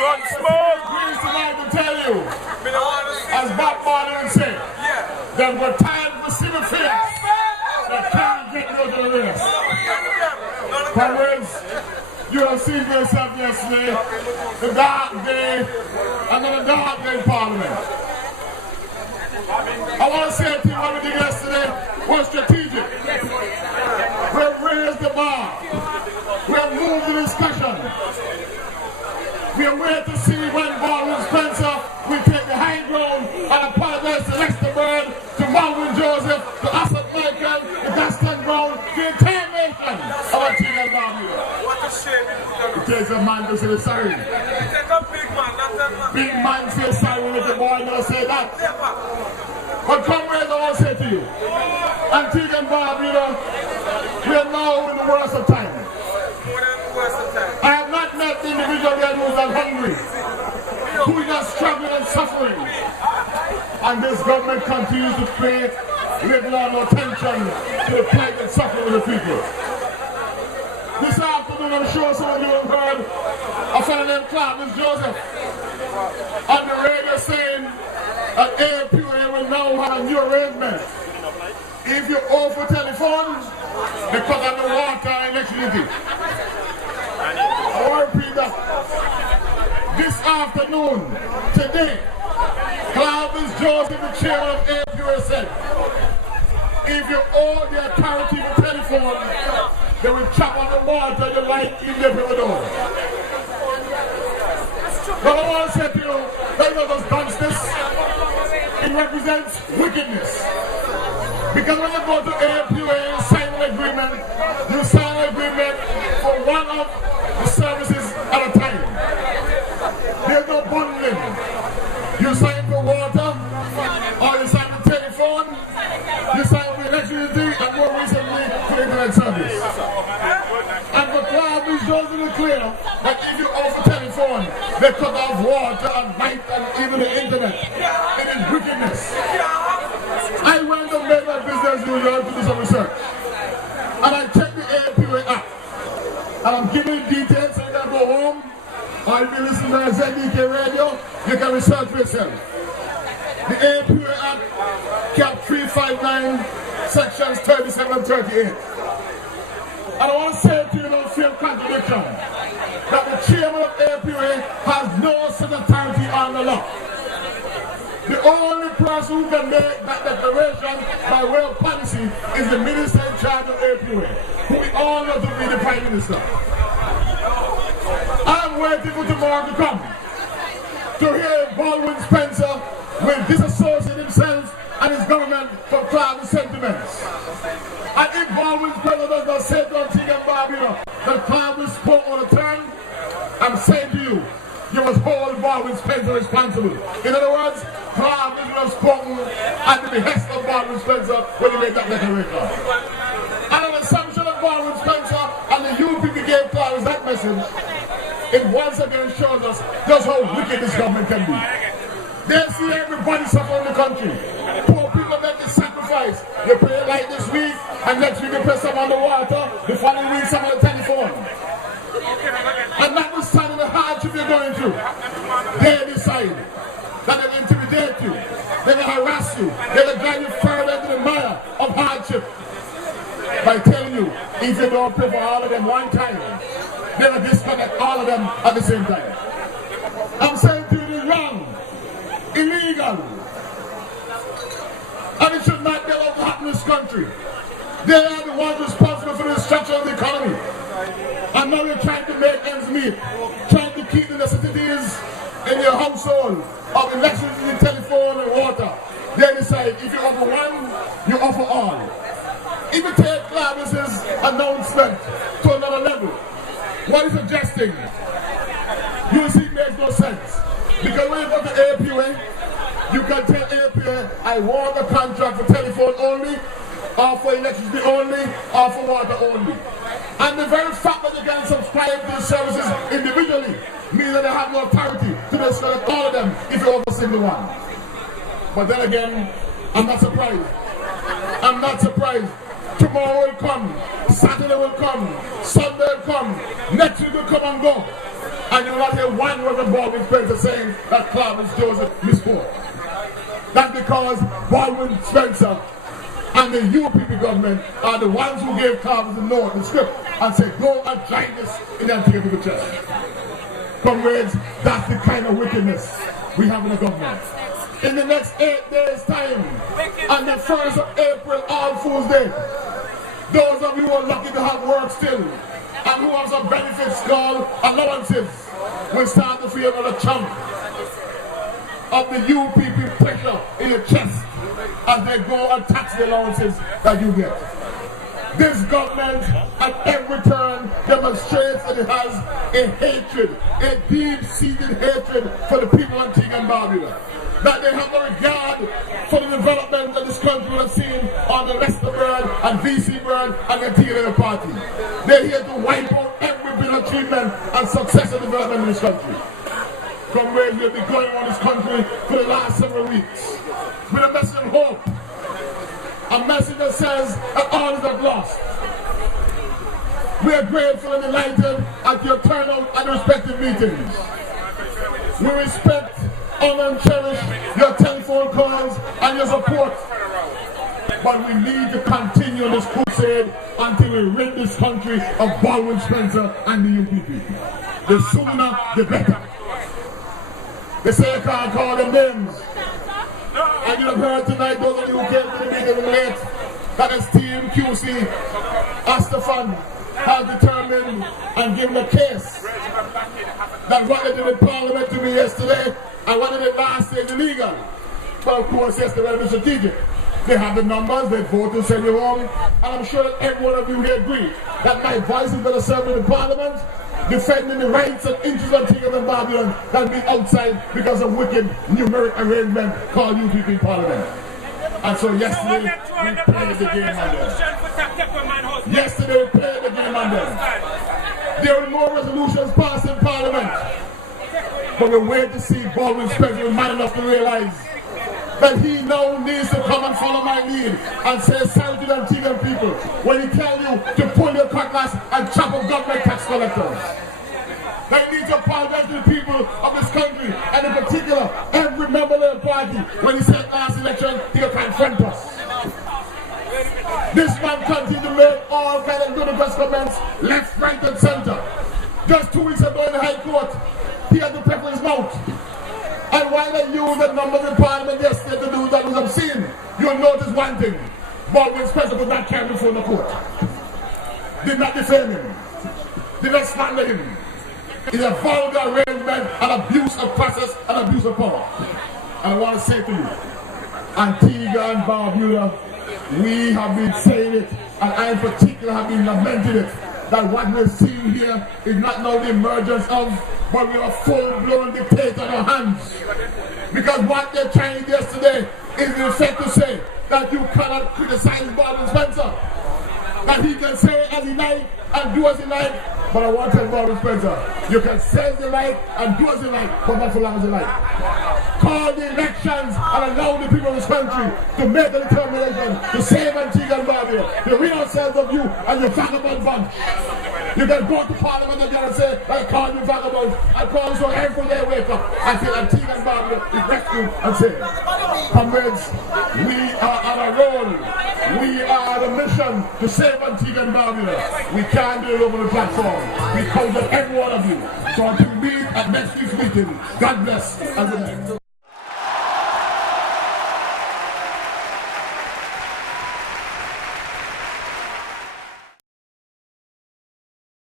Greene tonight to tell you, as Bob Bolans said, that we're tired of the civil fears that can't get rid of the rest. Comrades, you have seen for yourself yesterday, the dark day, another dark day in Parliament. I want to say to you what we did yesterday was strategic. We raised the bar. We have moved the discussion. We are waiting to see when Bolans Spencer will take the high ground and apologize to Lester Bird, to Malvin Joseph, to Asset Michael, the Gaston Brown, the entire nation of our team and Barbuda. What a shame. It takes a man to say sorry. It takes a big man, not a man. Big man say sorry with the boy never say that. But comrades, I want to say to you, Antigua and Barbuda, we are now in the worst of time. I have not met the individual there who is hungry, who is not struggling and suffering. And this government continues to pay little or no attention to the plight and suffering of the people. This afternoon, I'm sure some of you have heard a fellow named Clark Joseph on the radio saying that A.L.P will now have a new arrangement. If you owe for telephones, they cut on the water and electricity. I want to repeat that. This afternoon, today, Clark Joseph, the chairman of A.L.P, said, if you owe the authority for telephone, they will chop on the water and the light in the door. But I want to say to you, that was done this. It represents wickedness. Because when you go to A.L.P and sign an agreement, you sign an agreement for one of the services at a time. There's no bundling. You sign for water, or you sign for telephone, you sign for electricity, and more recently for internet service. And for Clark is just in the clear that if you offer telephone, they cut off water and light and even the internet. It is wickedness. I went and made my business usual to do some research. And I checked the A.L.P app. And I'm giving you details so you can go home, or if you listen to ZDK radio, you can research for yourself. The A.L.P app, Cap 359, sections 37 and 38. And I want to say to you, don't feel contradiction, that the chairman of A.L.P has no such authority on the law. The only person who can make that declaration by way of policy is the minister in charge of A.L.P, who we all know to be the Prime Minister. I'm waiting for tomorrow to come to hear Bolans Spencer will disassociate himself and his government from Clark sentiments. And if Bolans Spencer does not say to Antigua and Barbuda that Clark will spoke on a turn, I'm saying to you, you must hold Bolans Spencer responsible. In other words, Clark will have spoken at the behest of Bolans Spencer when he made that declaration. And an assumption of Bolans Spencer and the youth people gave Clark that message, it once again shows us just how wicked this government can be. They see everybody suffering in the country. Poor people make the sacrifice. You pay light this week, and next week you pay some on the water, the following week some on the telephone. And notwithstanding the hardship you're going through, they decide that they will intimidate you, they will harass you, they will drive you further into the mire of hardship by telling you, if you don't pay for all of them one time, they will disconnect all of them at the same time. I'm saying to you, it is wrong, illegal, and it should not be allowed to happen in this country. They are the ones responsible for the destruction of the economy. And now you're trying to make ends meet, trying to keep the necessities in your household of electricity, telephone, and water. They decide if you offer one, you offer all. If you take Clark's announcement to another level, what he's suggesting, you see, it makes no sense. Because when you go to A.L.P, you can tell A.L.P, I want a contract for telephone only, or for electricity only, or for water only. And the very fact that you can subscribe to the services individually means that they have no authority to disconnect all of them if you offer a single one. But then again, I'm not surprised. I'm not surprised. Tomorrow will come, Saturday will come, Sunday will come, next week will come and go. And you will not hear one word of Baldwin Spencer saying that Clarence Joseph misspoke. That's because Baldwin Spencer and the UPP government are the ones who gave Clarence the note, the script, and said, go and try this in the Antigua People chest. Comrades, that's the kind of wickedness we have in the government. In the next 8 days' time, on the 1st of April, All Fools Day, those of you who are lucky to have work still, and who have some benefits called allowances, will start to feel another chunk of the UPP pressure in your chest as they go and tax the allowances that you get. This government at every turn demonstrates that it has a hatred, a deep-seated hatred for the people of Antigua and Barbuda. That they have no regard for the development that this country will have seen on the Leicester Bird and VC Bird and the Antigua Party. They're here to wipe out every bit of achievement and success and development in this country. Comrades, we've been going on this country for the last several weeks with a message of hope. A message that says that all is not lost. We are grateful and delighted at your turnout at the respective meetings. We respect, honor and cherish your telephone calls and your support. But we need to continue this crusade until we rid this country of Baldwin Spencer and the UPP. The sooner, the better. They say I can't call them names. And you have heard tonight, those of you who came to the meeting late, that his team, QC, Astafan, has determined and given a case that what they did in Parliament to me yesterday and what they did last year is illegal. But of course, yesterday was strategic. They have the numbers, they vote to send you home, and I'm sure that every one of you here agree that my voice is better served in the Parliament, defending the rights and interests of Antigua and Barbuda than being outside because of wicked numeric arrangement called UPP Parliament. And so yesterday, we played the game on them. Yesterday, we played the game on them. There were more resolutions passed in Parliament. But we're waiting to see Baldwin Spencer was man enough to realize that he now needs to come and follow my lead and say salute to the Antiguan people when he tells you to pull your cutlass and chop up government tax collectors. That he needs to apologize to the people of this country, and in particular, every member of the party, when he said last election, he'll confront us. This man continues to make all kinds of ludicrous comments, left, right, and center. Just 2 weeks ago in the High Court, he had to pepper his mouth. And while they use the numbers in Parliament yesterday to do that was obscene, you'll notice one thing. Baldwin Spencer could not carry before the court. Did not defame him. Did not slander him. It's a vulgar arrangement, an abuse of process, and abuse of power. And I want to say to you, Antigua and Barbuda, we have been saying it, and I in particular have been lamenting it, that what we're seeing here is not now the emergence of, but we have a full-blown dictator on our hands. Because what they're trying yesterday is in effect to say that you cannot criticize Baldwin Spencer. That he can say as he like and do as he like. But I want to tell Baldwin Spencer, you can say as you like and do as you like, but not for long as you like. Call the elections and allow the people of this country to make a determination to save Antigua and Barbuda, to rid ourselves of you and your vagabond bunch. You can go to Parliament again and say, I call you vagabond. I call you so every day wake up until Antigua and Barbuda is rescued and saved. Comrades, we are on a roll. We are on a mission to save Antigua and Barbuda. We can't do it over the platform. We count on every one of you. So until we meet at next week's meeting, God bless and good night.